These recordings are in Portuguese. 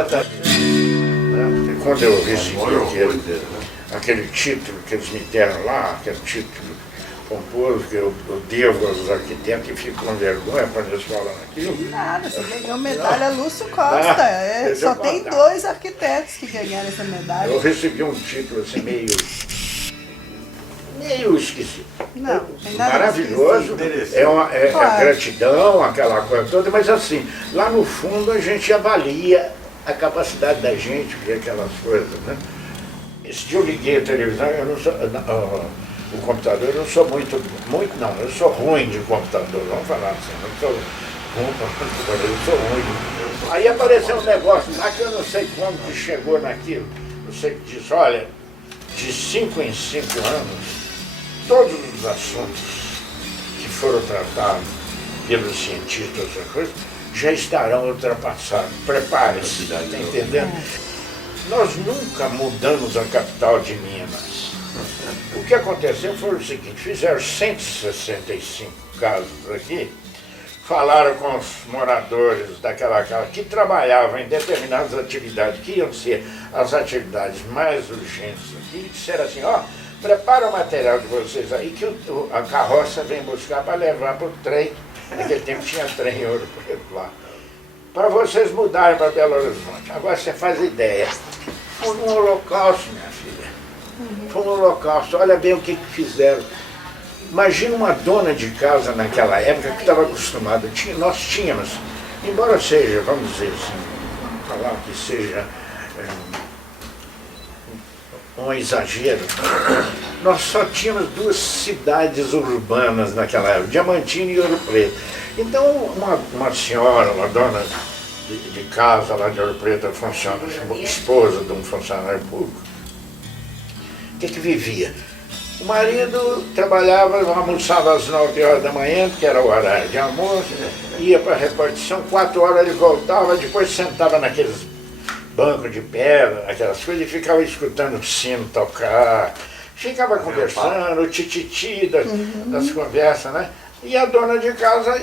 Exatamente. Né? Quando eu recebi aquele título que eles me deram lá, aquele título pomposo, que eu devo aos arquitetos e fico com vergonha quando eles falam aquilo. Nada, você ganhou medalha Lúcio Costa. Só tem 2 arquitetos que ganharam essa medalha. Eu recebi um título assim meio esquisito. Não, tem nada maravilhoso, é gratidão, aquela coisa toda, mas assim, lá no fundo a gente avalia a capacidade da gente ver aquelas coisas, né? Esse dia eu liguei a televisão, eu não sou, o computador, eu não sou muito não, eu sou ruim de computador, vamos falar assim, eu sou ruim. Aí apareceu um negócio lá que eu não sei como que chegou naquilo, você diz, olha, de 5 em 5 anos, todos os assuntos que foram tratados pelos cientistas já estarão ultrapassados. Prepare-se, está entendendo? Nós nunca mudamos a capital de Minas. O que aconteceu foi o seguinte, fizeram 165 casos aqui, falaram com os moradores daquela casa que trabalhavam em determinadas atividades, que iam ser as atividades mais urgentes aqui, e disseram assim, ó, prepara o material de vocês aí que a carroça vem buscar para levar para o trem. Naquele tempo tinha trem em Ouro Preto lá. Para vocês mudarem para Belo Horizonte. Agora você faz ideia. Foi um holocausto, minha filha. Foi um holocausto. Olha bem o que fizeram. Imagina uma dona de casa naquela época que estava acostumada. Nós tínhamos, embora seja, vamos dizer assim, vamos falar que seja um exagero, nós só tínhamos 2 cidades urbanas naquela época, Diamantino e Ouro Preto. Então uma senhora, uma dona de casa lá de Ouro Preto, esposa de um funcionário público, o que vivia? O marido trabalhava, almoçava às 9 horas da manhã, porque era o horário de almoço, ia para a repartição, 4 horas ele voltava, depois sentava naqueles bancos de pedra, aquelas coisas, e ficava escutando o sino tocar, ficava conversando, o tititi das conversas, né? E a dona de casa,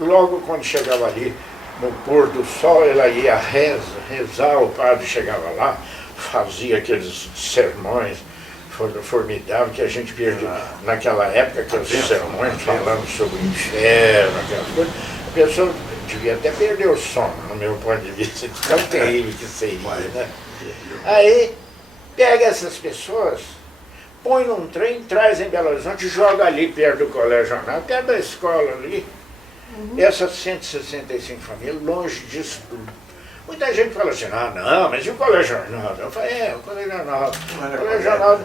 logo quando chegava ali, no pôr do sol, ela ia rezar, o padre chegava lá, fazia aqueles sermões formidáveis que a gente perdeu naquela época, aqueles sermões falando sobre o inferno, aquelas coisas. A pessoa devia até perder o sono, no meu ponto de vista, de tão terrível que seria, né? Aí, pega essas pessoas, põe num trem, traz em Belo Horizonte, joga ali perto do Colégio Arnaldo, perto da escola ali. Essas 165 famílias, longe disso tudo. Muita gente fala assim, não, mas e o Colégio Arnaldo? Eu falei, o Colégio Arnaldo. O Colégio Arnaldo,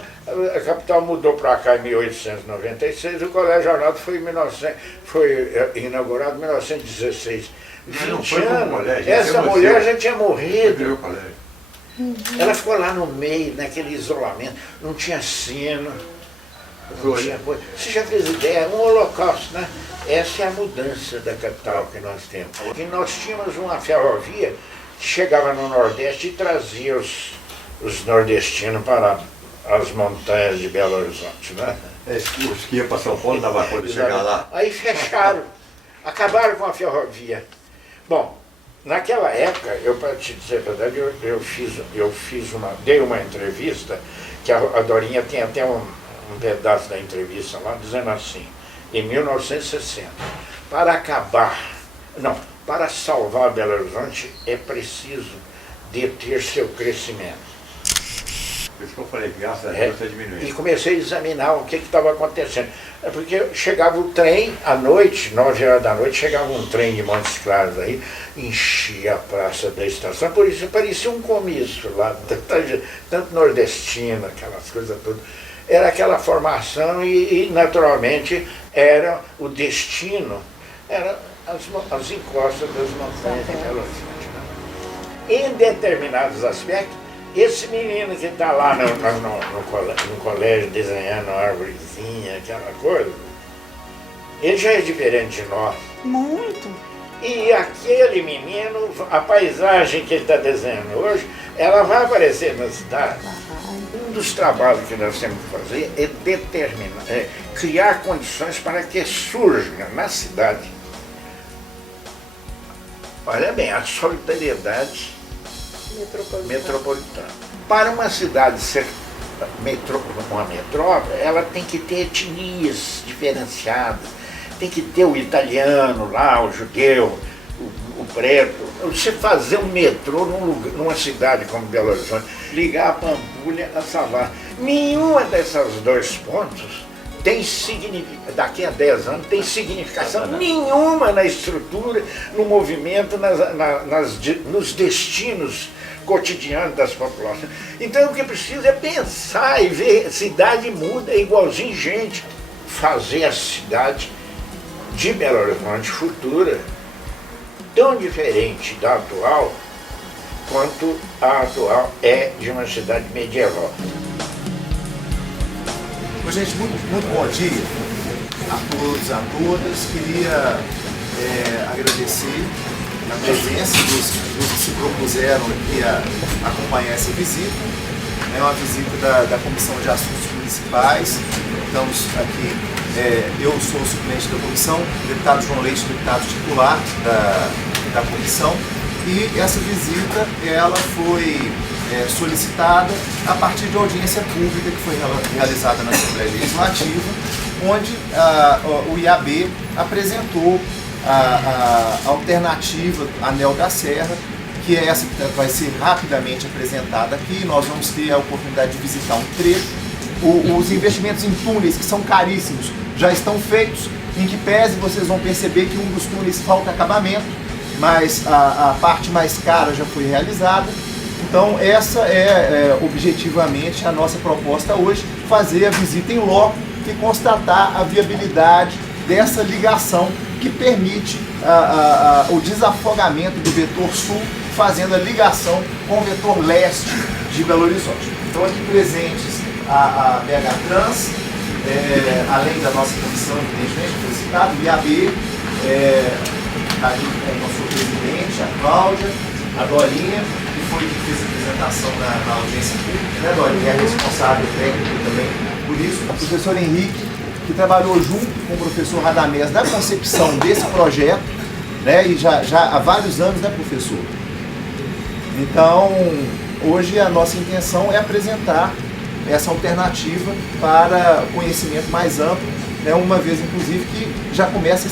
a capital mudou para cá em 1896, o Colégio Arnaldo foi inaugurado em 1916. 20 anos, essa mulher já tinha morrido. Ela ficou lá no meio, naquele isolamento, não tinha sino, não tinha coisa. Você já fez ideia, um holocausto, né? Essa é a mudança da capital que nós temos. E nós tínhamos uma ferrovia que chegava no Nordeste e trazia os nordestinos para as montanhas de Belo Horizonte, né? Os que iam para São Paulo dava conta de chegar lá. Aí fecharam, acabaram com a ferrovia. Bom, naquela época, para te dizer a verdade, dei uma entrevista, que a Dorinha tem até um pedaço da entrevista lá, dizendo assim, em 1960, para salvar Belo Horizonte é preciso deter seu crescimento. Por isso que eu falei, graças a Deus está diminuindo. E comecei a examinar o que estava acontecendo. É porque chegava o trem à noite, 9 horas da noite, chegava um trem de Montes Claros aí, enchia a praça da estação, por isso parecia um comício lá, tanto nordestino, aquelas coisas todas. Era aquela formação e naturalmente, era o destino, era as encostas das montanhas de Belo Horizonte. Né? Em determinados aspectos, esse menino que está lá no colégio desenhando uma árvorezinha, aquela coisa, ele já é diferente de nós. Muito. E aquele menino, a paisagem que ele está desenhando hoje, ela vai aparecer na cidade. Um dos trabalhos que nós temos que fazer é criar condições para que surja na cidade, olha bem, a solidariedade metropolitana. Para uma cidade ser uma metrópole, ela tem que ter etnias diferenciadas. Tem que ter o italiano lá, o judeu, o preto. Você fazer um metrô numa cidade como Belo Horizonte, ligar a Pampulha a Savassi. Nenhuma dessas dois pontos tem daqui a 10 anos tem significação nenhuma na estrutura, no movimento, nos destinos cotidianos das populações. Então o que precisa é pensar e ver, cidade muda, é igualzinho gente. Fazer a cidade de Belo Horizonte futura tão diferente da atual quanto a atual é de uma cidade medieval. Bom, gente, muito bom dia a todos e a todas. Queria agradecer a presença dos que se propuseram aqui a acompanhar essa visita. É uma visita da Comissão de Assuntos Municipais. Estamos aqui, eu sou o suplente da comissão, o deputado João Leite, deputado titular da comissão, e essa visita ela foi solicitada a partir de audiência pública que foi realizada na Assembleia Legislativa, onde o IAB apresentou a alternativa Anel da Serra, que é essa que vai ser rapidamente apresentada aqui. Nós vamos ter a oportunidade de visitar um trecho. Os investimentos em túneis, que são caríssimos, já estão feitos, em que pese vocês vão perceber que um dos túneis falta acabamento, mas a parte mais cara já foi realizada. Então essa é objetivamente a nossa proposta hoje, fazer a visita em loco e constatar a viabilidade dessa ligação que permite o desafogamento do vetor sul, fazendo a ligação com o vetor leste de Belo Horizonte. Então aqui presentes a BH Trans, além da nossa comissão, evidentemente, foi citado, o IAB, aqui tem o nosso presidente, a Cláudia, a Dorinha, que foi que fez a apresentação na audiência pública, né, Dorinha? É responsável técnico também por isso. O professor Henrique, que trabalhou junto com o professor Radamés na concepção desse projeto, né, e já há vários anos, né, professor? Então, hoje a nossa intenção é apresentar essa alternativa para conhecimento mais amplo, né, uma vez, inclusive, que já começa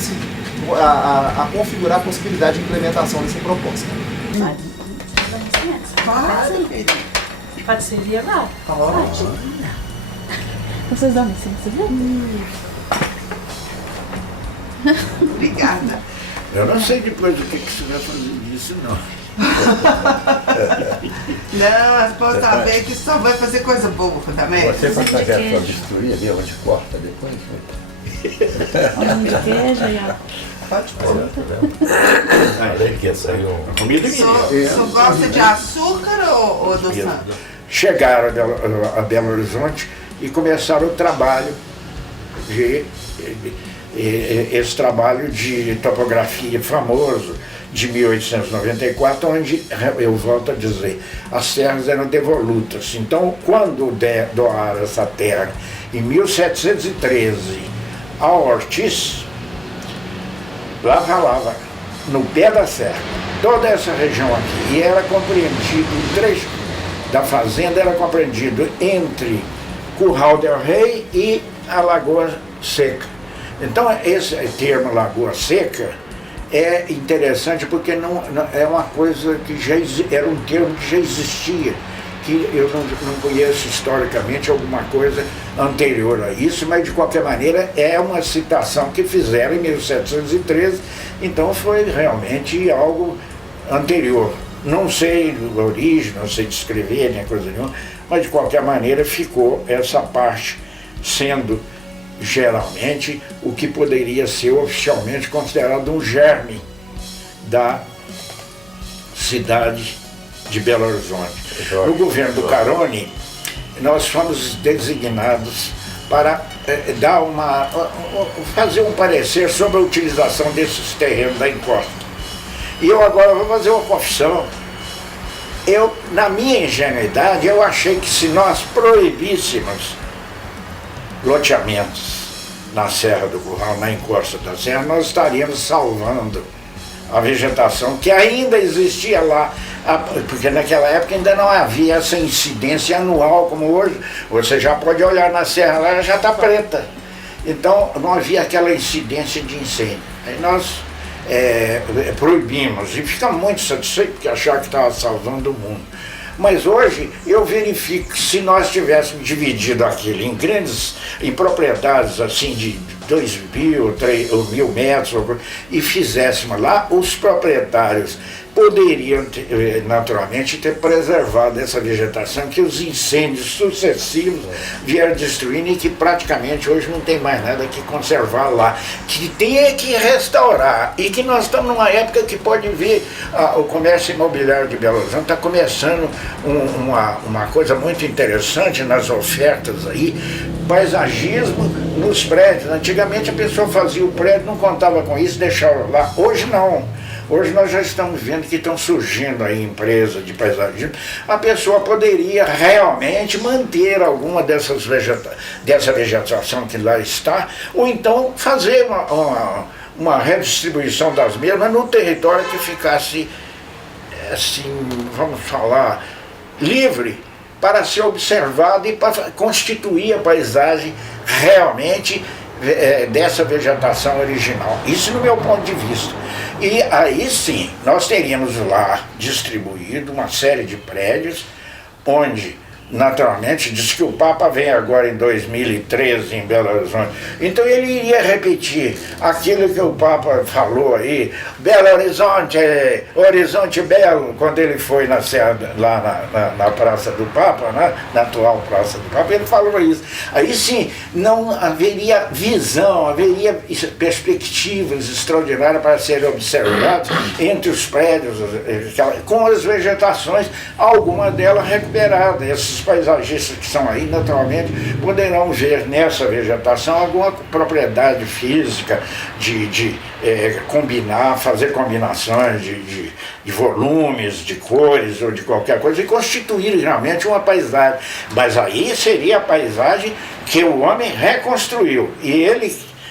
a configurar a possibilidade de implementação dessa proposta. Claro, filho. Pode servir agora? Pode. Vocês dão licença, viu? Obrigada. Eu não sei depois o que você vai fazer disso, não. Não, a esposa tá bem que só vai fazer coisa boa também. Você quando tiver só destruir ali, onde corta depois? Pão de queijo e a... Pode pôr. Além que saiu Comida mineira. Só gosta de açúcar ou adoçante? Chegaram a Belo Horizonte e começaram o trabalho esse trabalho de topografia famoso de 1894, onde, eu volto a dizer, as terras eram devolutas. Então, quando doaram essa terra em 1713 ao Ortiz, lá falava, no pé da serra, toda essa região aqui, e era compreendido, o trecho da fazenda era compreendido entre Curral del Rei e a Lagoa Seca. Então esse termo Lagoa Seca é interessante porque não é uma coisa que era um termo que já existia, que eu não conheço historicamente alguma coisa anterior a isso, mas de qualquer maneira é uma citação que fizeram em 1713, então foi realmente algo anterior. Não sei a origem, não sei descrever, nem coisa nenhuma, mas de qualquer maneira ficou essa parte sendo geralmente o que poderia ser oficialmente considerado um germe da cidade de Belo Horizonte. No governo do Caroni, nós fomos designados para fazer um parecer sobre a utilização desses terrenos da encosta. E eu agora vou fazer uma confissão. Na minha ingenuidade, eu achei que se nós proibíssemos loteamentos na Serra do Curral, na encosta da serra, nós estaríamos salvando a vegetação que ainda existia lá Porque naquela época ainda não havia essa incidência anual como hoje. Você já pode olhar na serra lá, ela já está preta. Então não havia aquela incidência de incêndio. Aí nós proibimos e ficamos muito satisfeitos porque achavam que estava salvando o mundo. Mas hoje eu verifico que se nós tivéssemos dividido aquilo em propriedades assim de 2.000, 3.000 metros e fizéssemos lá, os proprietários poderiam naturalmente ter preservado essa vegetação que os incêndios sucessivos vieram destruindo e que praticamente hoje não tem mais nada que conservar lá, que tem que restaurar, e que nós estamos numa época que pode ver o comércio imobiliário de Belo Horizonte está começando uma coisa muito interessante nas ofertas aí, paisagismo nos prédios. Antigamente a pessoa fazia o prédio, não contava com isso, deixava lá. Hoje não. Hoje nós já estamos vendo que estão surgindo aí empresas de paisagismo. A pessoa poderia realmente manter alguma dessa vegetação que lá está, ou então fazer uma redistribuição das mesmas no território que ficasse, assim, vamos falar, livre para ser observado e para constituir a paisagem realmente dessa vegetação original. Isso no meu ponto de vista. E aí sim, nós teríamos lá distribuído uma série de prédios onde, naturalmente, diz que o Papa vem agora em 2013 em Belo Horizonte. Então ele iria repetir aquilo que o Papa falou aí, Belo Horizonte, Horizonte Belo, quando ele foi lá na Praça do Papa, né? Na atual Praça do Papa, ele falou isso. Aí sim, não haveria visão, haveria perspectivas extraordinárias para serem observadas entre os prédios, com as vegetações, alguma delas recuperadas. Esses paisagistas que estão aí, naturalmente, poderão ver nessa vegetação alguma propriedade física de combinar, fazer combinações de volumes, de cores ou de qualquer coisa e constituir realmente uma paisagem. Mas aí seria a paisagem que o homem reconstruiu e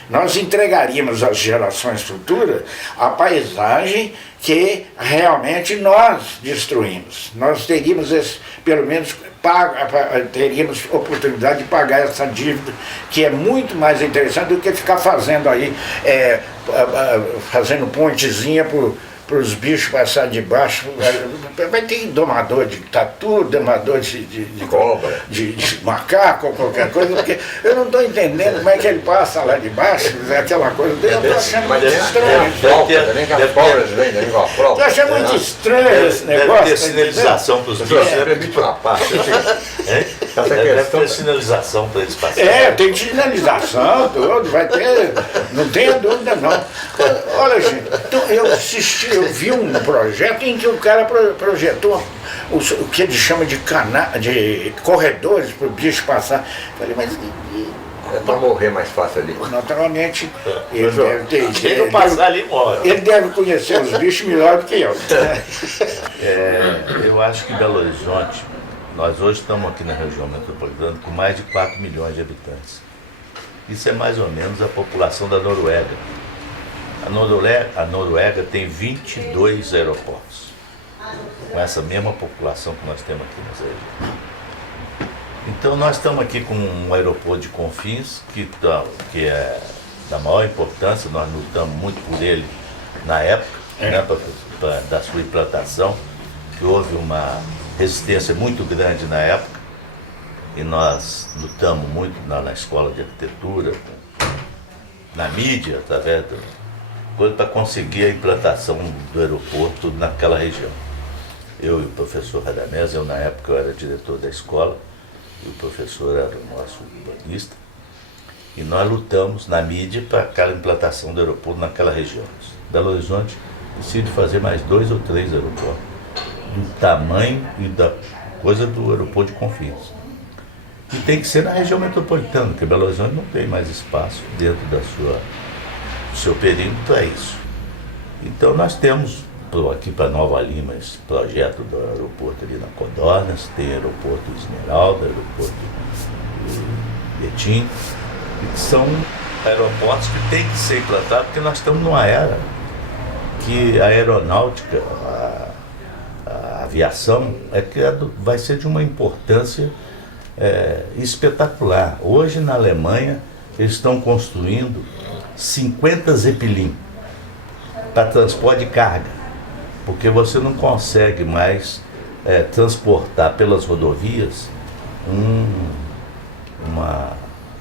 nós entregaríamos às gerações futuras a paisagem que realmente nós destruímos. Nós teríamos pelo menos teríamos oportunidade de pagar essa dívida, que é muito mais interessante do que ficar fazendo aí, fazendo pontezinha para os bichos passar de baixo. Vai ter domador de tatu, domador de cobra, de macaco ou qualquer coisa, porque eu não estou entendendo como é que ele passa lá de baixo, aquela coisa. Eu estou achando muito estranho. Estou achando muito estranho esse negócio. Deve ter sinalização para os bichos. Deve ter sinalização para eles passarem. Tem sinalização, tudo, vai ter, não tenha dúvida não. Olha, gente, então eu vi um projeto em que o cara projetou o que ele chama de corredores para o bicho passar. Falei, mas é para morrer mais fácil ali. Naturalmente, ele deve conhecer os bichos melhor do que eu. Eu acho que Belo Horizonte, nós hoje estamos aqui na região metropolitana com mais de 4 milhões de habitantes. Isso é mais ou menos a população da Noruega. A Noruega tem 22 aeroportos, com essa mesma população que nós temos aqui nessa região. Então nós estamos aqui com um aeroporto de Confins, que é da maior importância, nós lutamos muito por ele na época, né, da sua implantação, que houve uma resistência muito grande na época, e nós lutamos muito na escola de arquitetura, na mídia, através para conseguir a implantação do aeroporto naquela região. Eu e o professor Radamés, na época eu era diretor da escola, e o professor era o nosso urbanista, e nós lutamos na mídia para aquela implantação do aeroporto naquela região. Belo Horizonte decide fazer mais 2 ou 3 aeroportos, do tamanho e da coisa do aeroporto de Confins. E tem que ser na região metropolitana, porque Belo Horizonte não tem mais espaço dentro do seu perímetro para isso. Então nós temos aqui para Nova Lima esse projeto do aeroporto ali na Codornas, tem aeroporto Esmeralda, aeroporto Betim, que são aeroportos que têm que ser implantados, porque nós estamos numa era que a aeronáutica, a aviação é que vai ser de uma importância espetacular. Hoje na Alemanha eles estão construindo 50 Zeppelin para transporte de carga, porque você não consegue mais transportar pelas rodovias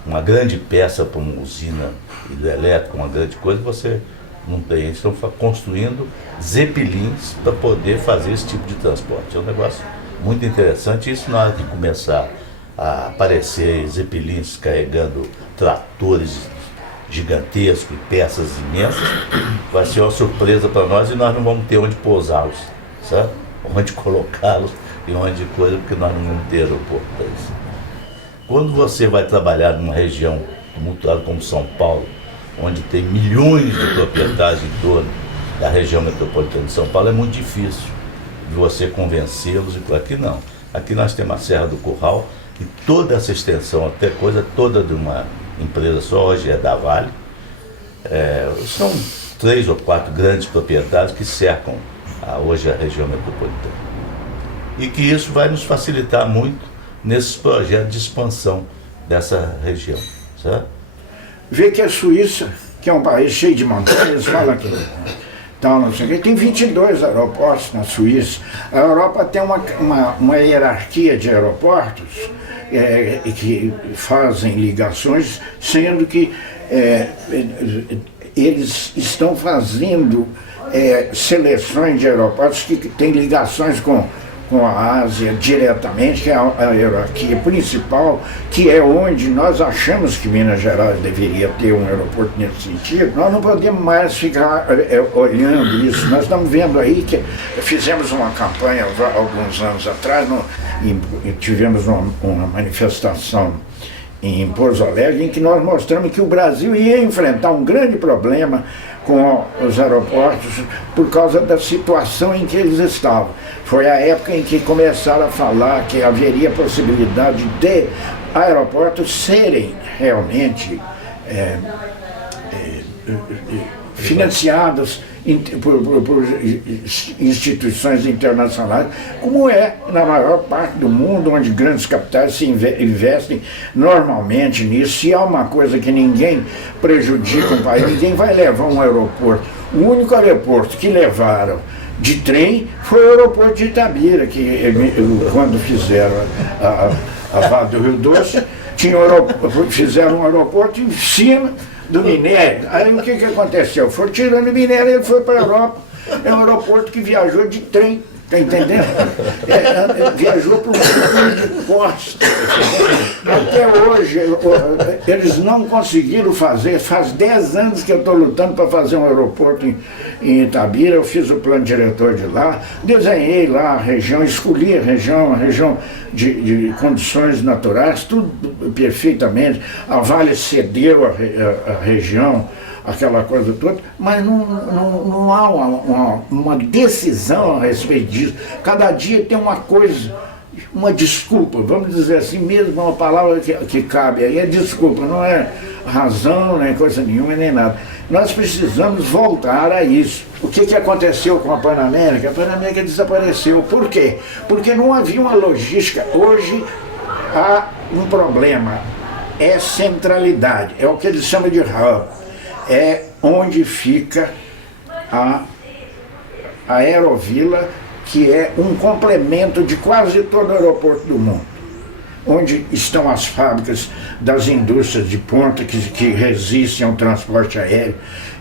uma grande peça para uma usina hidrelétrica, uma grande coisa, você não tem. Eles estão construindo Zeppelins para poder fazer esse tipo de transporte. É um negócio muito interessante. Isso, na hora de começar a aparecer Zeppelins carregando tratores gigantescos e peças imensas, vai ser uma surpresa para nós e nós não vamos ter onde pousá-los, sabe? Onde colocá-los e onde coisa, porque nós não vamos ter aeroporto para isso. Quando você vai trabalhar numa região tumultuada como São Paulo, onde tem milhões de proprietários em torno da região metropolitana de São Paulo, é muito difícil de você convencê-los. E aqui não. Aqui nós temos a Serra do Curral e toda essa extensão, até coisa toda de uma empresa só, hoje é da Vale. São 3 ou 4 grandes proprietários que cercam hoje a região metropolitana. E que isso vai nos facilitar muito nesses projetos de expansão dessa região, certo? Vê que a Suíça, que é um país cheio de montanhas, fala que então, não sei o que, tem 22 aeroportos na Suíça. A Europa tem uma hierarquia de aeroportos que fazem ligações, sendo que eles estão fazendo seleções de aeroportos que têm ligações com a Ásia diretamente, que é a hierarquia principal, que é onde nós achamos que Minas Gerais deveria ter um aeroporto nesse sentido. Nós não podemos mais ficar olhando isso. Nós estamos vendo aí que fizemos uma campanha alguns anos atrás, tivemos uma manifestação em Porto Alegre, em que nós mostramos que o Brasil ia enfrentar um grande problema com os aeroportos por causa da situação em que eles estavam. Foi a época em que começaram a falar que haveria possibilidade de aeroportos serem realmente financiados por instituições internacionais, como é na maior parte do mundo, onde grandes capitais se investem normalmente nisso. Se há uma coisa que ninguém prejudica um país, ninguém vai levar um aeroporto. O único aeroporto que levaram de trem foi o aeroporto de Itabira, que quando fizeram a Vale do Rio Doce, fizeram um aeroporto em cima do minério. Aí o que aconteceu? Foi tirando o minério e ele foi para a Europa. É um aeroporto que viajou de trem, tá entendendo? Viajou para um de costa. Até hoje, eles não conseguiram fazer. Faz 10 anos que eu estou lutando para fazer um aeroporto em Itabira. Eu fiz o plano diretor de lá, desenhei lá a região, escolhi a região de condições naturais, tudo perfeitamente. A Vale cedeu a região, aquela coisa toda, mas não há uma decisão a respeito disso. Cada dia tem uma coisa, uma desculpa, vamos dizer assim mesmo, uma palavra que cabe aí, é desculpa, não é razão, nem coisa nenhuma, nem nada. Nós precisamos voltar a isso. O que aconteceu com a Panamérica? A Panamérica desapareceu. Por quê? Porque não havia uma logística. Hoje há um problema, é centralidade, é o que eles chamam de hub. É onde fica a aerovila, que é um complemento de quase todo o aeroporto do mundo, onde estão as fábricas das indústrias de ponta que resistem ao transporte aéreo.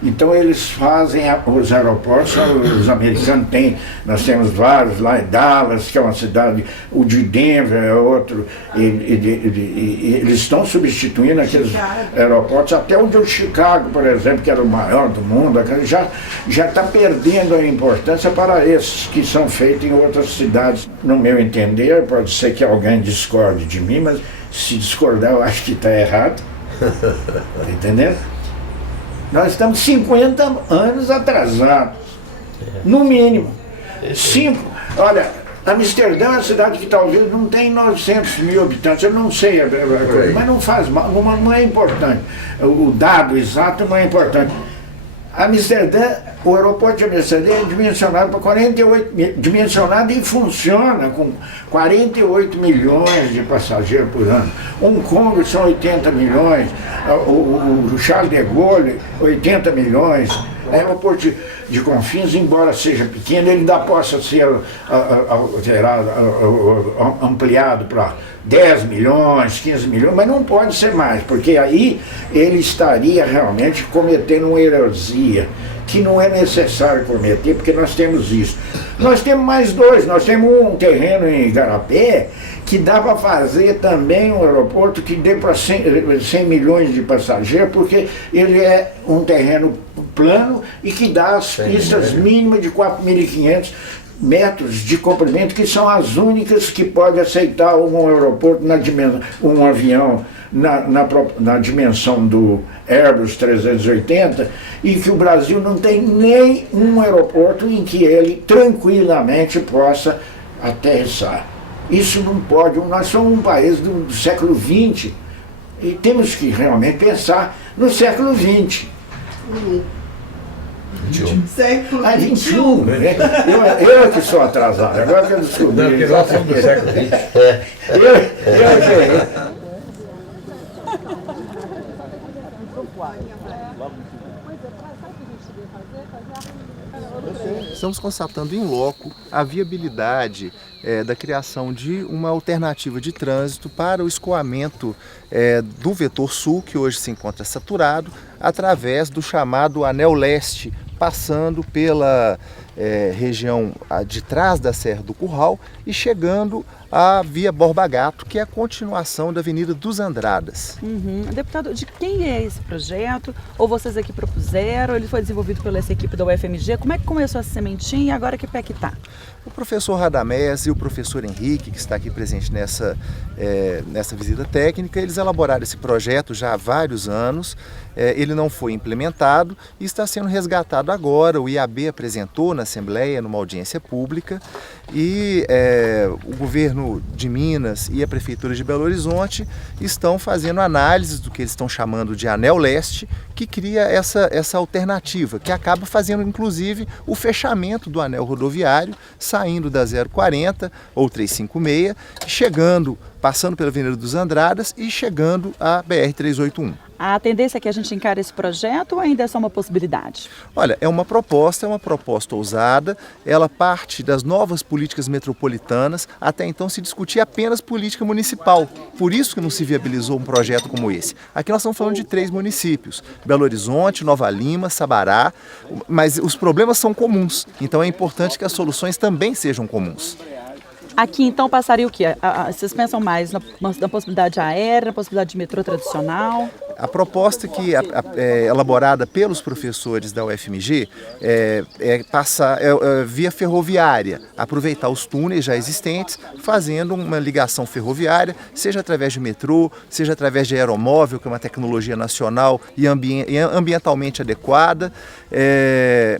Então eles fazem os aeroportos, os americanos têm, nós temos vários lá em Dallas, que é uma cidade, o de Denver é outro, eles estão substituindo aqueles aeroportos, até o de Chicago, por exemplo, que era o maior do mundo, já está perdendo a importância para esses que são feitos em outras cidades. No meu entender, pode ser que alguém discorde de mim, mas se discordar eu acho que está errado, tá entendendo? Nós estamos 50 anos atrasados, no mínimo. 5. Olha, Amsterdã é uma cidade que talvez não tem 900 mil habitantes, eu não sei, mas não faz mal, não é importante. O dado exato não é importante. Amsterdã, o aeroporto de Amsterdã é dimensionado para 48, dimensionado e funciona com 48 milhões de passageiros por ano. Hong Kong são 80 milhões, o Charles de Gaulle 80 milhões. O aeroporto de Confins, embora seja pequeno, ele ainda possa ser ampliado para 10 milhões, 15 milhões, mas não pode ser mais, porque aí ele estaria realmente cometendo uma heresia, que não é necessário cometer, porque nós temos isso. Nós temos mais dois, nós temos um terreno em Igarapé, que dá para fazer também um aeroporto que dê para 100 milhões de passageiros, porque ele é um terreno plano e que dá as pistas mínimas de 4.500 metros de comprimento, que são as únicas que podem aceitar um aeroporto na dimensão, um avião na dimensão do Airbus 380, e que o Brasil não tem nem um aeroporto em que ele tranquilamente possa aterrissar. Isso não pode, nós somos um país do século XX e temos que realmente pensar no século XX. Século XXI, né? Eu que sou atrasado, agora que eu descobri. Não, porque nós somos do século XX. Estamos constatando em loco a viabilidade da criação de uma alternativa de trânsito para o escoamento do vetor sul, que hoje se encontra saturado, através do chamado Anel Leste, passando pela região de trás da Serra do Curral e chegando à Via Borba Gato, que é a continuação da Avenida dos Andradas. Deputado, de quem é esse projeto? Ou vocês aqui propuseram? Ele foi desenvolvido pela essa equipe da UFMG? Como é que começou essa sementinha e agora que pé que está? O professor Radamés e o professor Henrique, que está aqui presente nessa visita técnica, eles elaboraram esse projeto já há vários anos. Ele não foi implementado e está sendo resgatado agora. O IAB apresentou na Assembleia, numa audiência pública, e o governo de Minas e a Prefeitura de Belo Horizonte estão fazendo análises do que eles estão chamando de Anel Leste, que cria essa alternativa, que acaba fazendo inclusive o fechamento do anel rodoviário, saindo da 040 ou 356, passando pela Avenida dos Andradas e chegando à BR-381. A tendência é que a gente encare esse projeto ou ainda é só uma possibilidade? Olha, é uma proposta ousada, ela parte das novas políticas metropolitanas. Até então se discutia apenas política municipal, por isso que não se viabilizou um projeto como esse. Aqui nós estamos falando de 3 municípios, Belo Horizonte, Nova Lima, Sabará, mas os problemas são comuns, então é importante que as soluções também sejam comuns. Aqui então passaria o quê? Vocês pensam mais na possibilidade aérea, na possibilidade de metrô tradicional? A proposta que é elaborada pelos professores da UFMG é passar via ferroviária, aproveitar os túneis já existentes, fazendo uma ligação ferroviária, seja através de metrô, seja através de aeromóvel, que é uma tecnologia nacional e ambientalmente adequada.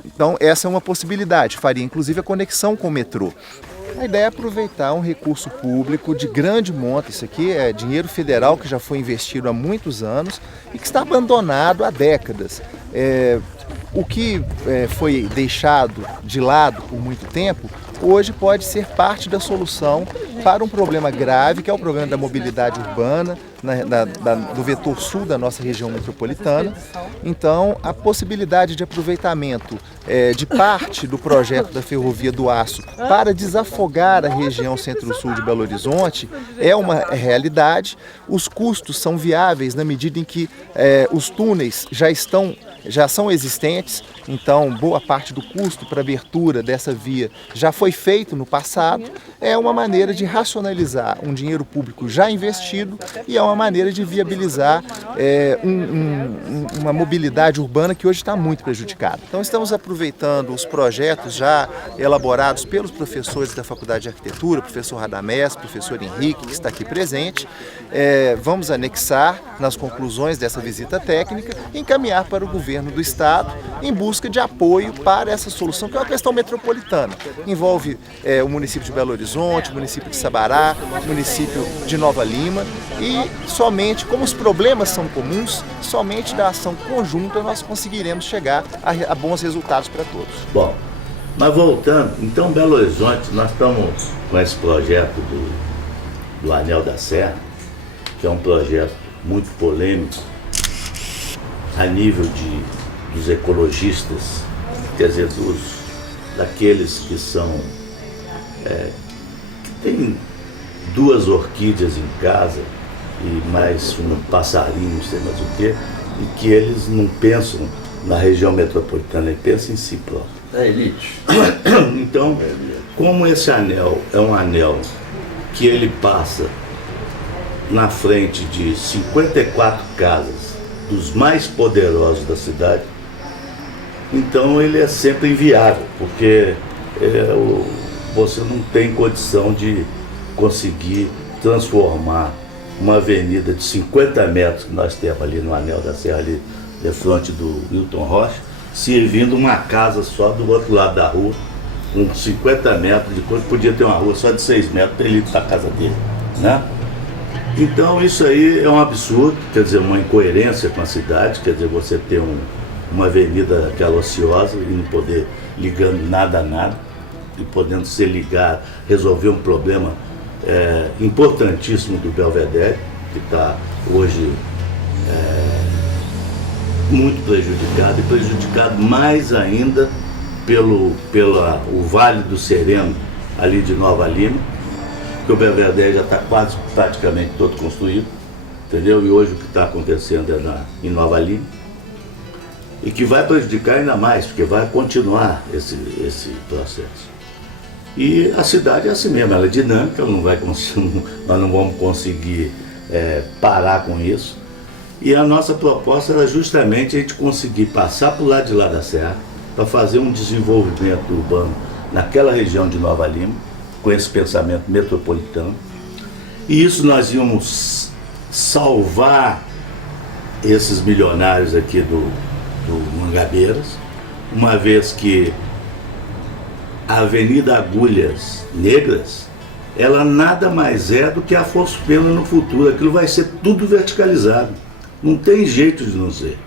Então essa é uma possibilidade, faria inclusive a conexão com o metrô. A ideia é aproveitar um recurso público de grande monta. Isso aqui é dinheiro federal que já foi investido há muitos anos e que está abandonado há décadas. O que foi deixado de lado por muito tempo, hoje pode ser parte da solução para um problema grave, que é o problema da mobilidade urbana, do vetor sul da nossa região metropolitana. Então, a possibilidade de aproveitamento de parte do projeto da Ferrovia do Aço para desafogar a região centro-sul de Belo Horizonte é uma realidade. Os custos são viáveis na medida em que os túneis já são existentes, então boa parte do custo para a abertura dessa via já foi feito no passado. É uma maneira de racionalizar um dinheiro público já investido e é uma maneira de viabilizar uma mobilidade urbana que hoje está muito prejudicada. Então estamos aproveitando os projetos já elaborados pelos professores da Faculdade de Arquitetura, professor Radamés, professor Henrique, que está aqui presente. Vamos anexar nas conclusões dessa visita técnica e encaminhar para o governo do Estado em busca de apoio para essa solução, que é uma questão metropolitana. Envolve o município de Belo Horizonte, o município de Sabará, o município de Nova Lima e somente, como os problemas são comuns, somente da ação conjunta nós conseguiremos chegar a bons resultados para todos. Bom, mas voltando, então Belo Horizonte, nós estamos com esse projeto do Anel da Serra, que é um projeto muito polêmico a nível dos ecologistas, quer dizer, daqueles que são que tem 2 orquídeas em casa e mais um passarinho, não sei mais o quê, e que eles não pensam na região metropolitana, eles pensam em si próprio. É elite. Então, como esse anel é um anel que ele passa na frente de 54 casas dos mais poderosos da cidade, então ele é sempre inviável, porque você não tem condição de conseguir transformar uma avenida de 50 metros que nós temos ali no Anel da Serra, ali de frente do Hilton Rocha, servindo uma casa só do outro lado da rua, com 50 metros de coisa, podia ter uma rua só de 6 metros para ele ir para a casa dele, né? Então isso aí é um absurdo, quer dizer, uma incoerência com a cidade, quer dizer, você ter uma avenida aquela ociosa e não poder ligando nada a nada, e podendo se ligar, resolver um problema importantíssimo do Belvedere, que está hoje muito prejudicado, e prejudicado mais ainda pelo Vale do Sereno, ali de Nova Lima, que o Belvedere já está quase praticamente todo construído, entendeu? E hoje o que está acontecendo é em Nova Lima, e que vai prejudicar ainda mais, porque vai continuar esse processo. E a cidade é assim mesmo, ela é dinâmica, ela não vai nós não vamos conseguir parar com isso. E a nossa proposta era justamente a gente conseguir passar para o lado de lá da Serra, para fazer um desenvolvimento urbano naquela região de Nova Lima, com esse pensamento metropolitano. E isso nós íamos salvar esses milionários aqui do Mangabeiras, uma vez que a Avenida Agulhas Negras, ela nada mais é do que a Afonso Pena no futuro. Aquilo vai ser tudo verticalizado. Não tem jeito de não ser.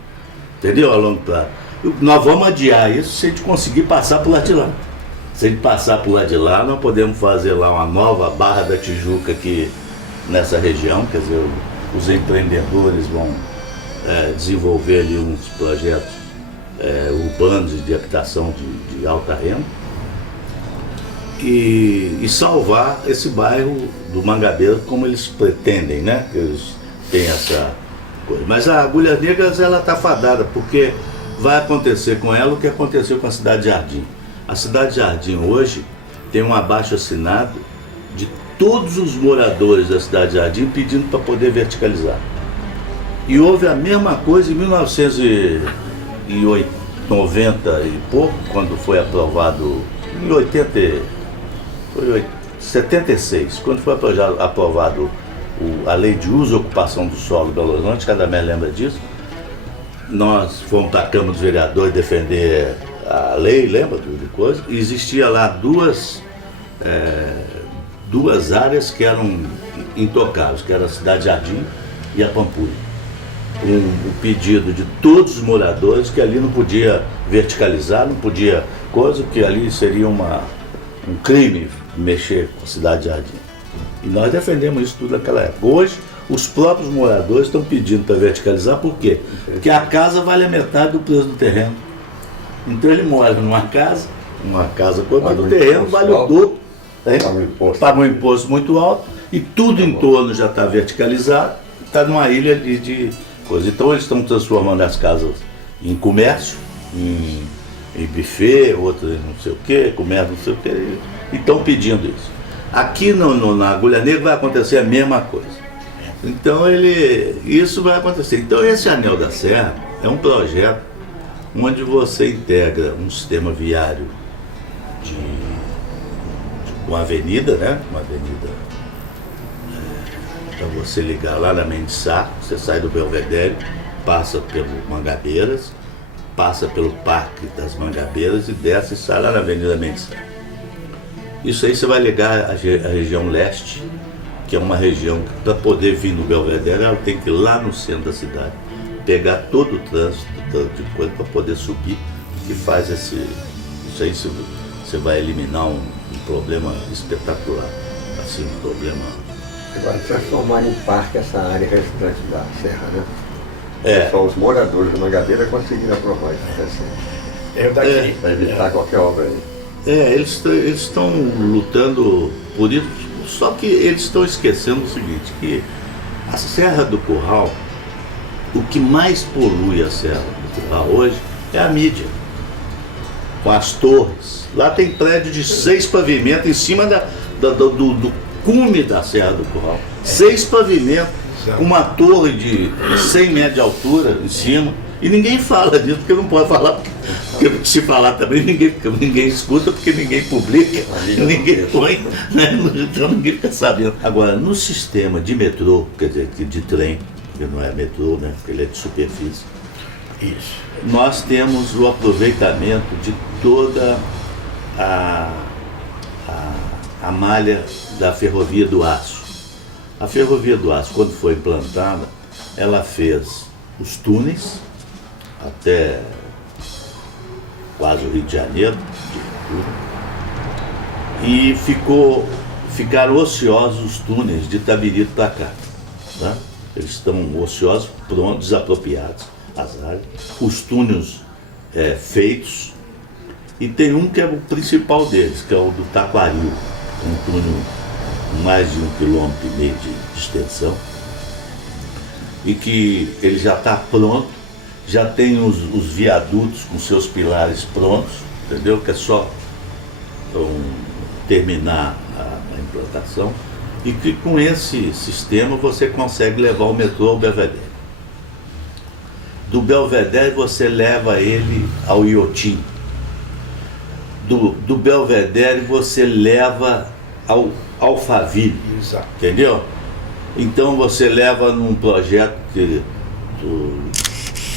Entendeu? A longo prazo. Nós vamos adiar isso se a gente conseguir passar por lá de lá. Se a gente passar por lá de lá, nós podemos fazer lá uma nova Barra da Tijuca aqui nessa região. Quer dizer, os empreendedores vão desenvolver ali uns projetos urbanos de habitação de alta renda. E salvar esse bairro do Mangabeira como eles pretendem, né? Que eles têm essa coisa. Mas a Agulhas Negras, ela está fadada, porque vai acontecer com ela o que aconteceu com a Cidade Jardim. A Cidade Jardim hoje tem um abaixo-assinado de todos os moradores da Cidade Jardim pedindo para poder verticalizar. E houve a mesma coisa em 1990 e pouco, quando foi aprovado, em 76, quando foi aprovado a Lei de Uso e Ocupação do Solo do Belo Horizonte, cada mês lembra disso. Nós fomos para a Câmara dos Vereadores defender a lei, lembra de coisa? E existia lá duas áreas que eram intocáveis, que era a Cidade Jardim e a Pampulha. O pedido de todos os moradores que ali não podia verticalizar, não podia coisa, que ali seria um crime mexer com a Cidade Jardim. E nós defendemos isso tudo naquela época. Hoje, os próprios moradores estão pedindo para verticalizar, por quê? Porque a casa vale a metade do preço do terreno. Então ele mora numa casa, mas o terreno vale o dobro. Paga um imposto muito alto e tudo em torno já está verticalizado, está numa ilha de coisa. Então eles estão transformando as casas em comércio, em buffet, outro não sei o que, comércio não sei o que, e estão pedindo isso. Aqui na Agulha Negra vai acontecer a mesma coisa. Então isso vai acontecer. Então esse Anel da Serra é um projeto onde você integra um sistema viário de uma avenida, né? Uma avenida para você ligar lá na Mendissá, você sai do Belvedere, passa pelo Mangabeiras, passa pelo Parque das Mangabeiras e desce e sai lá na Avenida Mendissá. Isso aí você vai ligar a região leste, que é uma região que, para poder vir no Belvedere, ela tem que ir lá no centro da cidade, pegar todo o trânsito, tanto de coisa, para poder subir, que faz isso aí você vai eliminar um problema espetacular, assim, um problema... Agora transformar em parque essa área restante da serra, né? É. Só os moradores da Mangabeira conseguiram aprovar isso, assim, Eu daqui. para evitar qualquer obra aí. Eles estão lutando por isso, só que eles estão esquecendo o seguinte, que a Serra do Curral, o que mais polui a Serra do Curral hoje é a mídia, com as torres. Lá tem prédio de 6 pavimentos em cima do cume da Serra do Curral. 6 pavimentos, com uma torre de 100 metros de altura em cima. E ninguém fala disso, porque não pode falar, porque se falar também ninguém escuta, porque ninguém publica, ninguém põe, né? Então ninguém fica sabendo. Agora, no sistema de metrô, quer dizer, de trem, que não é metrô, né? Porque ele é de superfície, Isso. nós temos o aproveitamento de toda a malha da Ferrovia do Aço. A Ferrovia do Aço, quando foi implantada, ela fez os túneis até quase o Rio de Janeiro, e ficaram ociosos os túneis de Itabirito para cá. Tá? Eles estão ociosos, prontos, desapropriados, as áreas. Os túneis feitos, e tem um que é o principal deles, que é o do Taquaril, um túnel mais de 1,5 km de extensão, e que ele já está pronto, já tem os viadutos com seus pilares prontos, entendeu? Que é só terminar a implantação, e que com esse sistema você consegue levar o metrô ao Belvedere. Do Belvedere você leva ele ao Iotim. Do Belvedere você leva ao Alphaville, Exato. entendeu? Então você leva num projeto que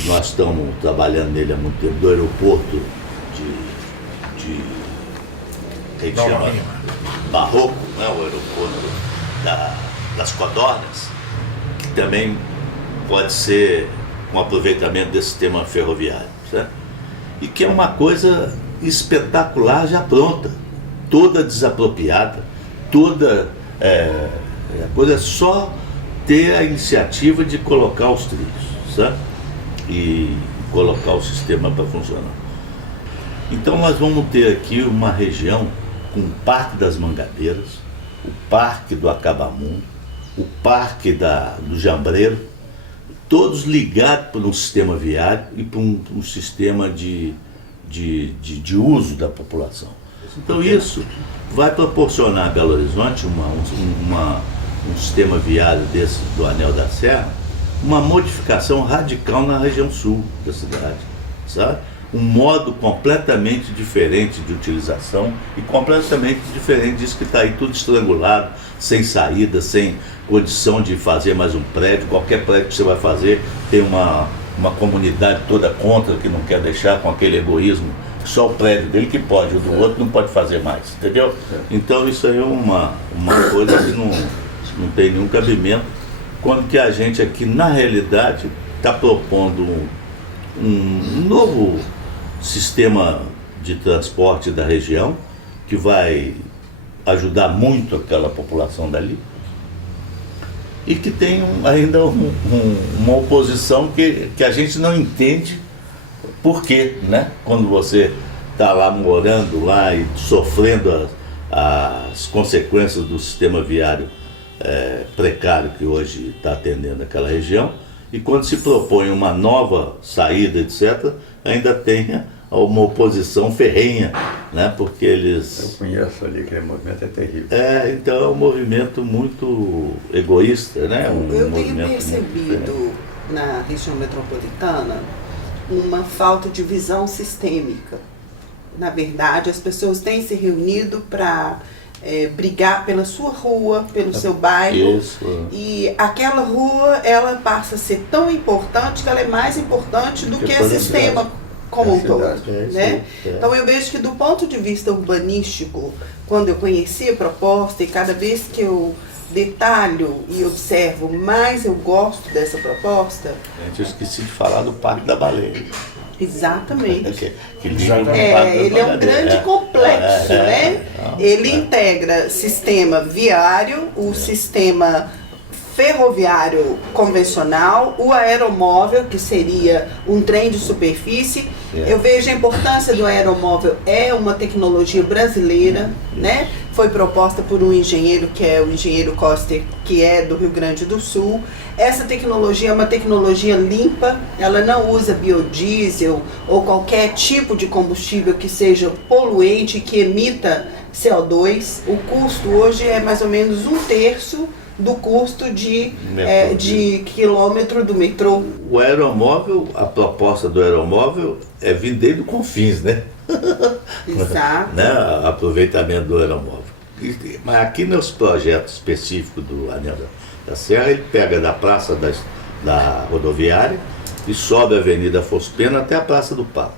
nós estamos trabalhando nele há muito tempo, do aeroporto de que Nova chama Lima. Barroco, né? O aeroporto das Codornas, que também pode ser um aproveitamento desse sistema ferroviário, certo? E que é uma coisa espetacular já pronta, toda desapropriada, toda a coisa é só ter a iniciativa de colocar os trilhos, sabe? E colocar o sistema para funcionar. Então nós vamos ter aqui uma região com o Parque das Mangabeiras, o Parque do Acabamundo, o Parque do Jambreiro, todos ligados por um sistema viário e por um sistema de uso da população. Então isso vai proporcionar a Belo Horizonte um sistema viário desse do Anel da Serra, uma modificação radical na região sul da cidade, sabe? Um modo completamente diferente de utilização e completamente diferente disso que está aí tudo estrangulado, sem saída, sem condição de fazer mais um prédio. Qualquer prédio que você vai fazer tem uma comunidade toda contra, que não quer deixar, com aquele egoísmo, só o prédio dele que pode, o do outro não pode fazer mais, entendeu? Então isso aí é uma coisa que não tem nenhum cabimento, quando que a gente aqui, na realidade, está propondo um novo sistema de transporte da região, que vai ajudar muito aquela população dali, e que tem ainda uma oposição que a gente não entende por quê, né? Quando você está lá morando lá e sofrendo as consequências do sistema viário precário que hoje está atendendo aquela região, e quando se propõe uma nova saída, etc., ainda tem uma oposição ferrenha, né? Porque eles... Eu conheço ali, aquele movimento é terrível. Então é um movimento muito egoísta, né? Eu tenho percebido na região metropolitana uma falta de visão sistêmica. Na verdade, as pessoas têm se reunido para brigar pela sua rua, pelo seu bairro. Isso. E aquela rua, ela passa a ser tão importante que ela é mais importante do que o sistema como um todo, né? Então eu vejo que do ponto de vista urbanístico, quando eu conheci a proposta e cada vez que eu detalho e observo, mais eu gosto dessa proposta. Gente, eu esqueci de falar do Parque da Baleia. Exatamente. Que liga com o Parque da Ele é um Baleia. grande complexo, né? Ele integra sistema viário, o sistema ferroviário convencional, o aeromóvel, que seria um trem de superfície. Eu vejo a importância do aeromóvel, é uma tecnologia brasileira, né? Foi proposta por um engenheiro que é o engenheiro Coster, que é do Rio Grande do Sul. Essa tecnologia é uma tecnologia limpa, ela não usa biodiesel ou qualquer tipo de combustível que seja poluente, que emita CO2. O custo hoje é mais ou menos 1/3 do custo de quilômetro do metrô. O aeromóvel, a proposta do aeromóvel é vender do Confins, né? Exato. Né? Aproveitamento do aeromóvel. Mas aqui nos projetos específicos do Anel da Serra, ele pega da praça da rodoviária e sobe a Avenida Afonso Pena até a Praça do Papa.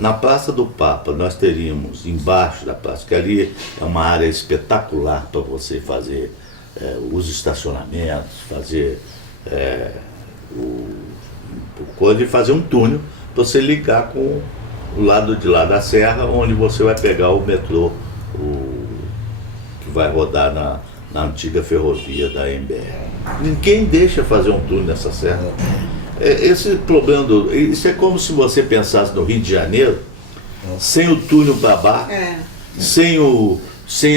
Na Praça do Papa nós teríamos embaixo da praça, que ali é uma área espetacular para você fazer os estacionamentos, fazer e fazer um túnel para você ligar com o lado de lá da serra, onde você vai pegar o metrô, que vai rodar na antiga ferrovia da MBR. Ninguém deixa fazer um túnel nessa serra. Esse problema isso é como se você pensasse no Rio de Janeiro, sem o túnel para Barra, sem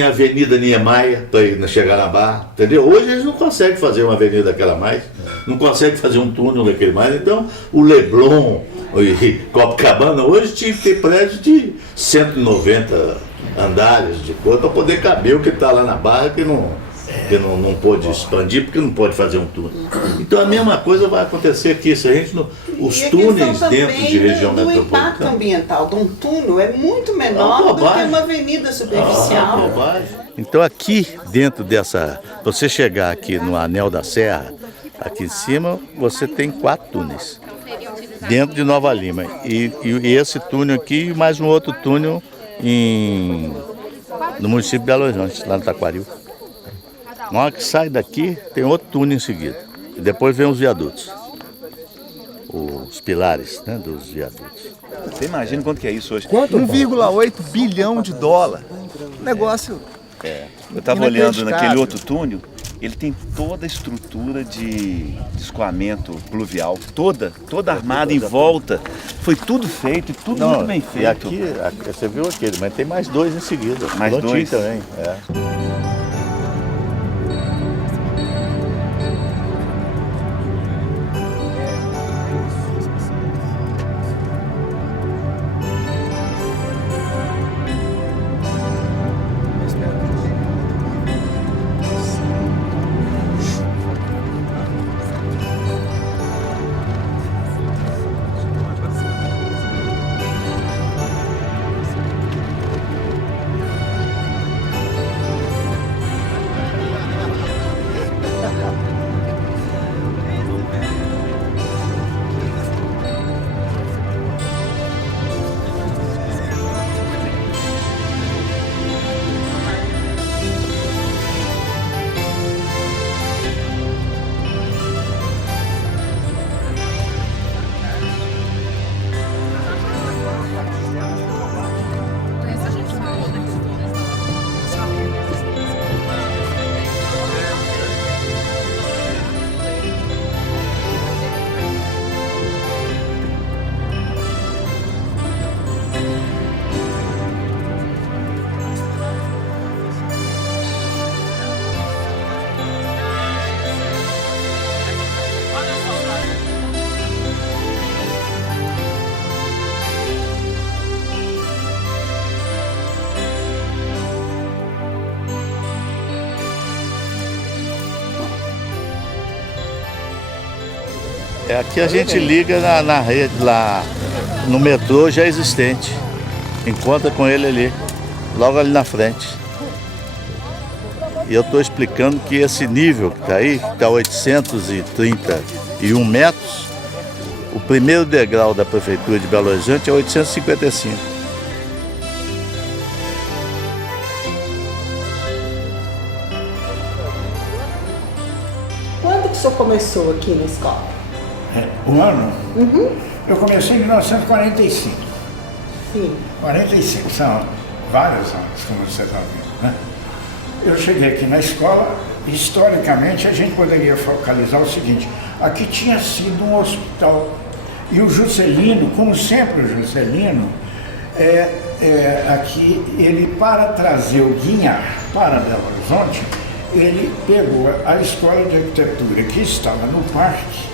a Avenida Niemeyer para chegar na Barra, entendeu? Hoje eles não conseguem fazer uma avenida daquela mais, não conseguem fazer um túnel daquele mais, então o Leblon e Copacabana hoje tinha que ter prédio de 190 andares de coisa para poder caber o que está lá na Barra, que não pôde expandir, porque não pode fazer um túnel. Então a mesma coisa vai acontecer aqui, se a gente os túneis dentro de região metropolitana. O impacto ambiental de um túnel é muito menor do que uma avenida superficial. Então aqui dentro dessa, você chegar aqui no Anel da Serra, aqui em cima, você tem 4 túneis dentro de Nova Lima. E esse túnel aqui e mais um outro túnel no município de Belo Horizonte, lá no Taquaril. Na hora que sai daqui, tem outro túnel em seguida. E depois vem os viadutos. Os pilares, né, dos viadutos. Você imagina quanto que é isso hoje? 1,8 bilhão de dólar. Negócio. Eu estava olhando naquele outro túnel, ele tem toda a estrutura de escoamento pluvial, toda armada em volta. Foi tudo feito, tudo muito bem feito. E aqui, você viu aquele, mas tem mais 2 em seguida. Mais 2 também. Aqui a gente liga na rede, lá no metrô já existente. Encontra com ele ali, logo ali na frente. E eu estou explicando que esse nível que está aí, que está 831 metros, o primeiro degrau da Prefeitura de Belo Horizonte é 855. o senhor começou aqui na escola? O ano? Eu comecei em 1945. Sim. 45, são vários anos, como você está vendo, né? Eu cheguei aqui na escola, historicamente a gente poderia focalizar o seguinte: aqui tinha sido um hospital. E o Juscelino, como sempre o Juscelino, aqui, ele, para trazer o Guinhar para Belo Horizonte, ele pegou a escola de arquitetura que estava no parque,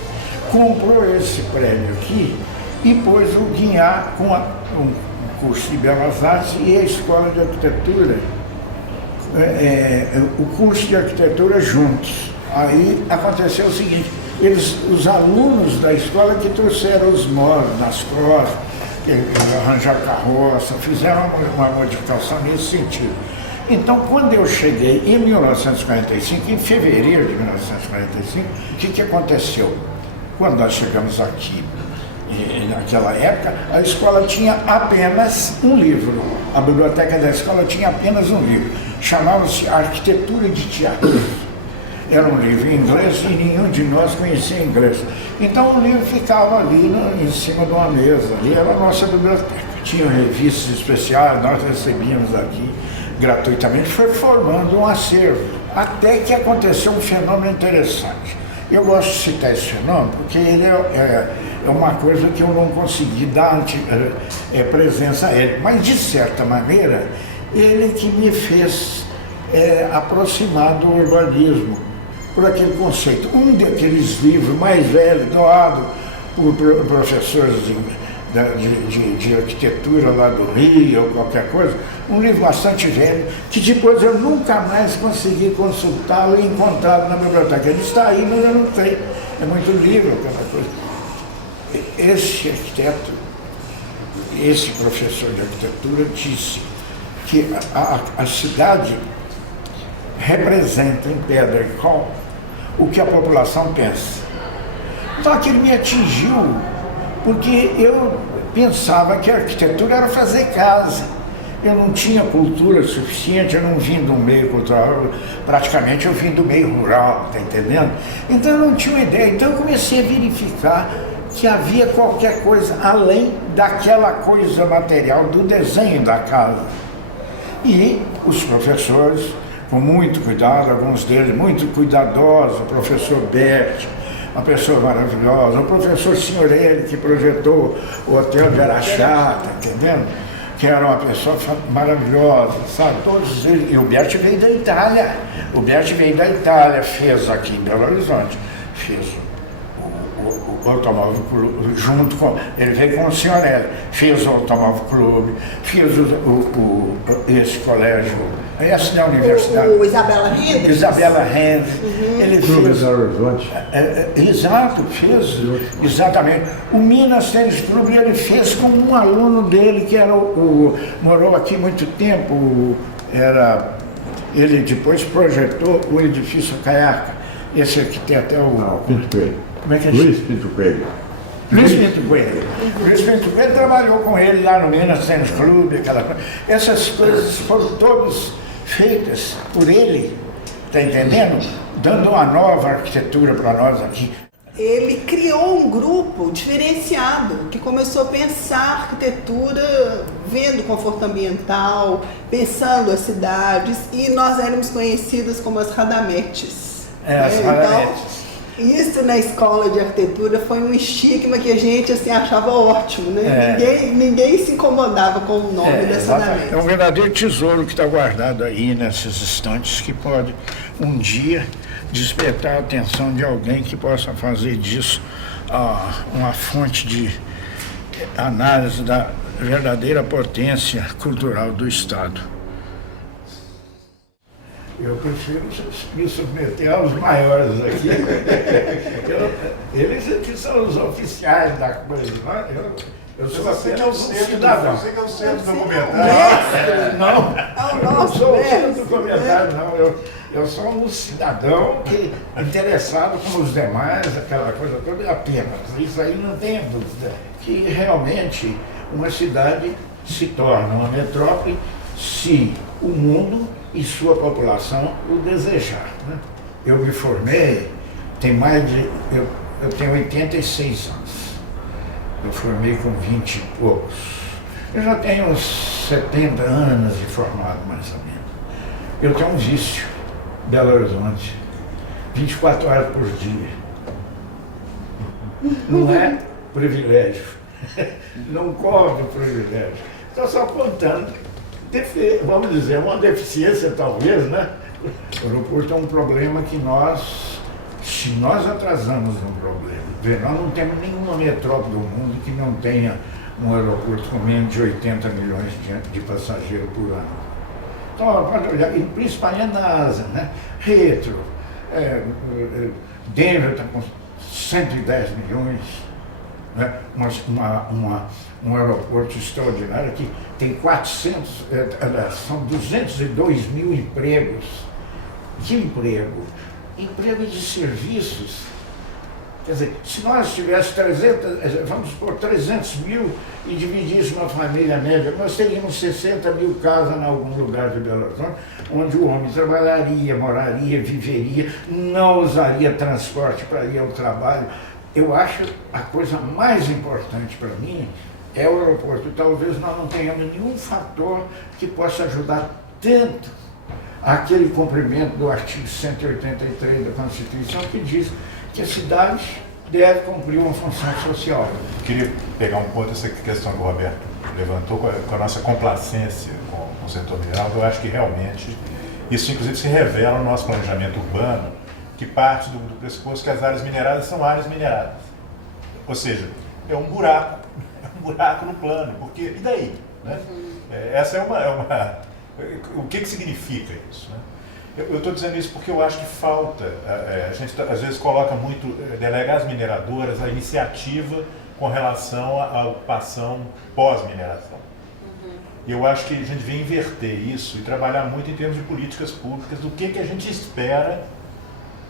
comprou esse prédio aqui e pôs o Guinhar com um curso de Belas Artes e a escola de arquitetura, o curso de arquitetura juntos. Aí aconteceu o seguinte: os alunos da escola que trouxeram os móveis nas costas, arranjaram carroça, fizeram uma modificação nesse sentido. Então, quando eu cheguei em 1945, em fevereiro de 1945, o que aconteceu? Quando nós chegamos aqui, naquela época, a escola tinha apenas um livro. A biblioteca da escola tinha apenas um livro. Chamava-se Arquitetura de Teatro. Era um livro em inglês e nenhum de nós conhecia inglês. Então o livro ficava ali em cima de uma mesa. Ali era a nossa biblioteca. Tinham revistas especiais, nós recebíamos aqui gratuitamente. Foi formando um acervo. Até que aconteceu um fenômeno interessante. Eu gosto de citar esse fenômeno porque ele é uma coisa que eu não consegui dar presença a ele. Mas, de certa maneira, ele que me fez aproximar do urbanismo, por aquele conceito. Um daqueles livros mais velhos, doado por professores de arquitetura lá do Rio, ou qualquer coisa, um livro bastante velho, que depois eu nunca mais consegui consultá-lo e encontrá-lo na biblioteca. Ele está aí, mas eu não tenho. É muito livro, aquela coisa. Esse arquiteto, esse professor de arquitetura disse que a cidade representa em pedra e cal o que a população pensa. Então aquilo me atingiu, porque eu pensava que a arquitetura era fazer casa. Eu não tinha cultura suficiente, eu não vim do meio cultural, praticamente eu vim do meio rural, tá entendendo? Então eu não tinha uma ideia, então eu comecei a verificar que havia qualquer coisa além daquela coisa material do desenho da casa. E os professores, com muito cuidado, alguns deles muito cuidadosos, o professor Bert, uma pessoa maravilhosa, o professor Signorelli, que projetou o Hotel de Araxá, tá entendendo? Que era uma pessoa maravilhosa, sabe? Todos eles. E o Bert veio da Itália. O Bert veio da Itália, fez aqui em Belo Horizonte, fez o Automóvel Clube, junto com. Ele veio com o Signorelli, fez o Automóvel Clube, fez esse colégio, essa da universidade. O Isabela Renda? Isabela Renda. Ele fez. Belo Horizonte. Exato, fez. Exatamente. O Minas Tênis Clube ele fez com um aluno dele, que era morou aqui muito tempo, ele depois projetou o edifício Caiaca. Esse aqui tem até o. Pinto Coelho. Como é que é? Luiz Pinto Coelho. Luiz Pinto Coelho. Luiz Pinto Coelho trabalhou com ele lá no Minas Tênis Clube, aquela coisa. Essas coisas foram todas feitas por ele, tá entendendo? Dando uma nova arquitetura para nós aqui. Ele criou um grupo diferenciado, que começou a pensar arquitetura, vendo conforto ambiental, pensando as cidades, e nós éramos conhecidas como as radametes. As radametes. Então, isso na escola de arquitetura foi um estigma que a gente assim, achava ótimo, né? Ninguém se incomodava com o nome das radametes. É um verdadeiro tesouro que está guardado aí nesses estantes, que pode um dia despertar a atenção de alguém que possa fazer disso uma fonte de análise da verdadeira potência cultural do Estado. Eu prefiro me submeter aos maiores aqui. Eles aqui são os oficiais da coisa. Eu sou apenas um cidadão. Você que é o centro do comentário. Não sou o centro do comentário, não. Eu sou um cidadão interessado como os demais, aquela coisa toda, apenas. Isso aí não tem dúvida. Que realmente uma cidade se torna uma metrópole se o mundo e sua população o desejar. Né? Eu me formei tem mais de... Eu tenho 86 anos. Eu formei com 20 e poucos. Eu já tenho uns 70 anos de formado, mais ou menos. Eu tenho um vício, Belo Horizonte, 24 horas por dia. Não é privilégio. Não corre o privilégio. Estou só contando, vamos dizer, uma deficiência talvez, né? O aeroporto é um problema que se nós atrasamos um problema, nós não temos nenhuma metrópole do mundo que não tenha um aeroporto com menos de 80 milhões de passageiros por ano. Então, pode olhar, e principalmente na Ásia, né? Retro, Denver está com 110 milhões, né? Um aeroporto extraordinário que tem são 202 mil empregos. Que emprego? Emprego de serviços. Quer dizer, se nós tivéssemos 300 mil e dividíssemos uma família média, nós teríamos 60 mil casas em algum lugar de Belo Horizonte, onde o homem trabalharia, moraria, viveria, não usaria transporte para ir ao trabalho. Eu acho a coisa mais importante para mim é o aeroporto. Talvez nós não tenhamos nenhum fator que possa ajudar tanto aquele cumprimento do artigo 183 da Constituição, que diz que a cidade deve cumprir uma função social. Eu queria pegar um ponto, essa questão que o Roberto levantou, com a nossa complacência com o setor mineral. Eu acho que realmente isso inclusive se revela no nosso planejamento urbano, que parte do pressuposto que as áreas mineradas são áreas mineradas. Ou seja, é um buraco no plano, porque e daí? Né? Essa o que significa isso? Né? Eu estou dizendo isso porque eu acho que falta, a gente às vezes coloca muito, delega às mineradoras a iniciativa com relação à ocupação pós-mineração. E eu acho que a gente devia inverter isso e trabalhar muito em termos de políticas públicas, do que a gente espera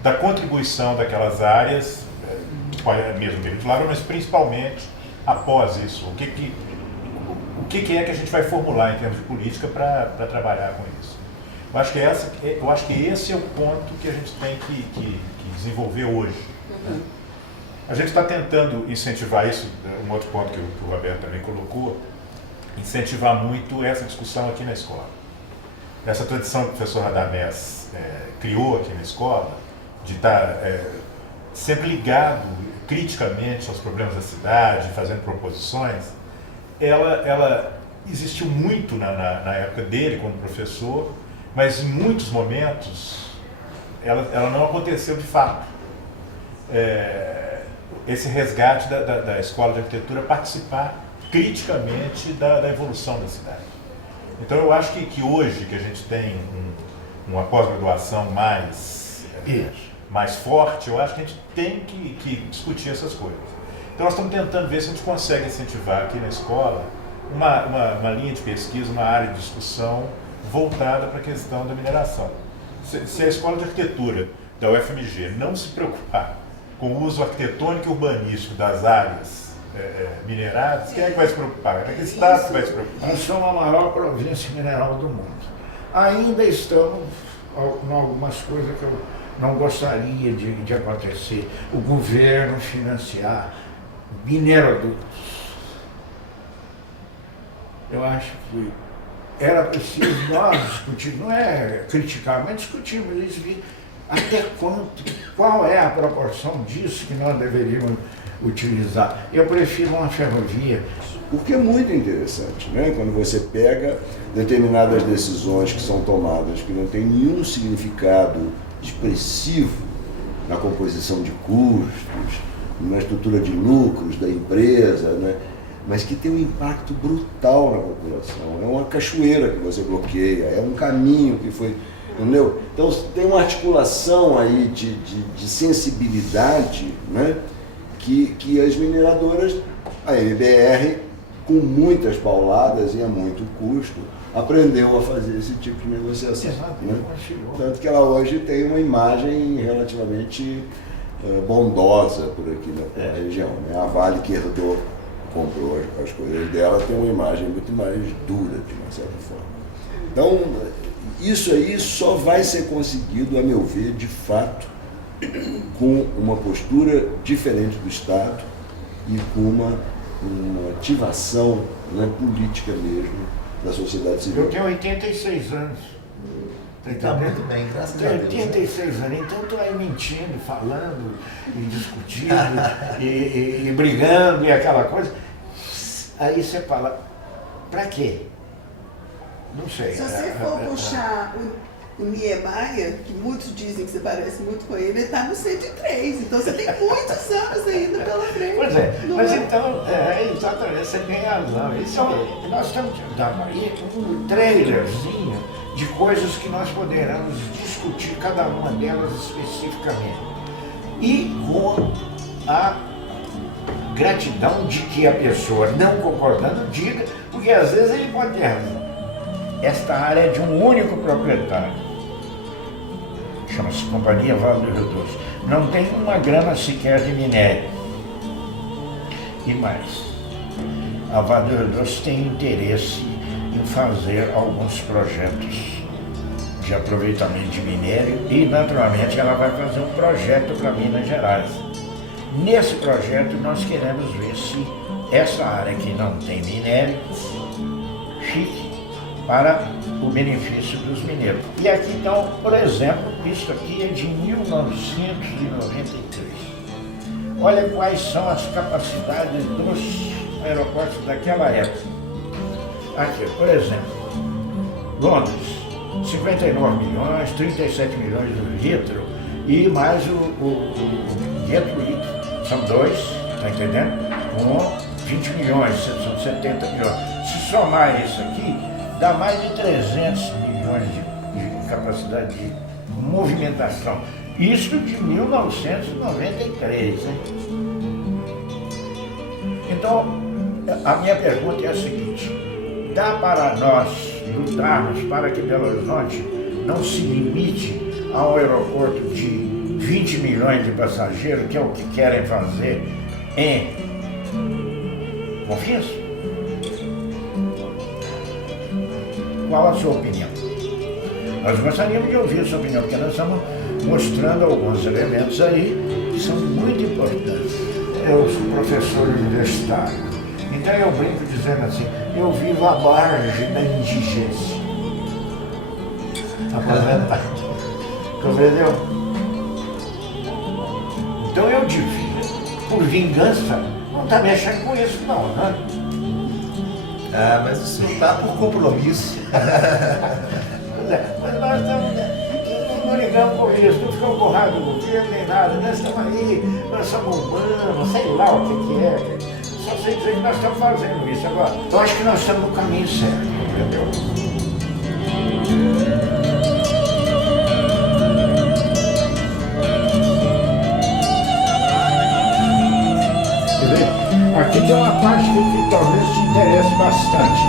da contribuição daquelas áreas, mesmo permituladas, mas principalmente após isso. O que é que a gente vai formular em termos de política para trabalhar com isso? Eu acho que esse é o ponto que a gente tem que desenvolver hoje. Né? A gente está tentando incentivar isso, um outro ponto que o Roberto também colocou, incentivar muito essa discussão aqui na escola. Essa tradição que o professor Radamés criou aqui na escola, de estar sempre ligado criticamente aos problemas da cidade, fazendo proposições, ela existiu muito na época dele como professor, mas em muitos momentos ela não aconteceu de fato. Esse resgate da escola de arquitetura participar criticamente da evolução da cidade. Então eu acho que hoje que a gente tem uma pós-graduação mais forte, eu acho que a gente tem que discutir essas coisas. Então nós estamos tentando ver se a gente consegue incentivar aqui na escola uma linha de pesquisa, uma área de discussão voltada para a questão da mineração. Se a escola de arquitetura da UFMG não se preocupar com o uso arquitetônico e urbanístico das áreas mineradas, quem é que vai se preocupar? É que o Estado que vai se preocupar. Nós somos a maior província mineral do mundo. Ainda estamos em algumas coisas que eu não gostaria de acontecer. O governo financiar minerodutos. Eu acho que era preciso nós discutir, não é criticar, mas discutirmos isso, até qual é a proporção disso que nós deveríamos utilizar. Eu prefiro uma ferrovia. O que é muito interessante, né? Quando você pega determinadas decisões que são tomadas que não tem nenhum significado expressivo na composição de custos, na estrutura de lucros da empresa, né? Mas que tem um impacto brutal na população. É uma cachoeira que você bloqueia, é um caminho que foi... Entendeu? Então tem uma articulação aí de sensibilidade, né? Que as mineradoras, a MBR, com muitas pauladas e a muito custo, aprendeu a fazer esse tipo de negociação. Né? Tanto que ela hoje tem uma imagem relativamente bondosa por aqui na região. Né? A Vale que herdou, comprou as coisas dela, tem uma imagem muito mais dura, de uma certa forma. Então, isso aí só vai ser conseguido, a meu ver, de fato, com uma postura diferente do Estado e com uma ativação, né, política mesmo da sociedade civil. Eu tenho 86 anos. Está muito bem, graças a Tenho Deus. 86 anos, então estou aí mentindo, falando, e discutindo, e brigando e aquela coisa. Aí você fala, pra quê? Não sei. Se você for puxar o Niemeyer, que muitos dizem que você parece muito com ele está no 103, então você tem muitos anos ainda pela frente. Pois é, Não mas é? então, exatamente, você tem razão. Então, nós estamos dando aí um trailerzinho de coisas que nós poderemos discutir, cada uma delas especificamente. E com a gratidão de que a pessoa, não concordando, diga, porque às vezes ele pode ter razão. Esta área é de um único proprietário. Chama-se Companhia Vale do Rio Doce. Não tem uma grama sequer de minério. E mais, a Vale do Rio Doce tem interesse em fazer alguns projetos de aproveitamento de minério e, naturalmente, ela vai fazer um projeto para Minas Gerais. Nesse projeto, nós queremos ver se essa área que não tem minério fique para o benefício dos mineiros. E aqui então, por exemplo, isso aqui é de 1993. Olha quais são as capacidades dos aeroportos daquela época. Aqui, por exemplo, Londres, 59 milhões, 37 milhões de litro e mais o Gatwick, são dois, tá entendendo? Com 20 milhões, são 70 milhões. Se somar isso aqui, dá mais de 300 milhões de capacidade de movimentação. Isso de 1993, né? Então, a minha pergunta é a seguinte: dá para nós lutarmos para que Belo Horizonte não se limite a um aeroporto de 20 milhões de passageiros, que é o que querem fazer em Confins? Qual a sua opinião? Nós gostaríamos de ouvir a sua opinião, porque nós estamos mostrando alguns elementos aí que são muito importantes. Eu sou professor universitário, então eu brinco dizendo assim, eu vivo à margem da indigência. Aposentado. Compreendeu? Então eu devia, por vingança, não está mexendo com isso não, né? Ah, mas isso não está por compromisso. Mas nós estamos, não ligamos com isso, não ficamos borrados do governo nem nada, nós estamos aí, nós somos humanos, sei lá o que é. Só sei dizer que nós estamos fazendo isso agora. Eu acho que nós estamos no caminho certo, entendeu? Quer ver? Aqui tem uma parte que talvez te interesse bastante.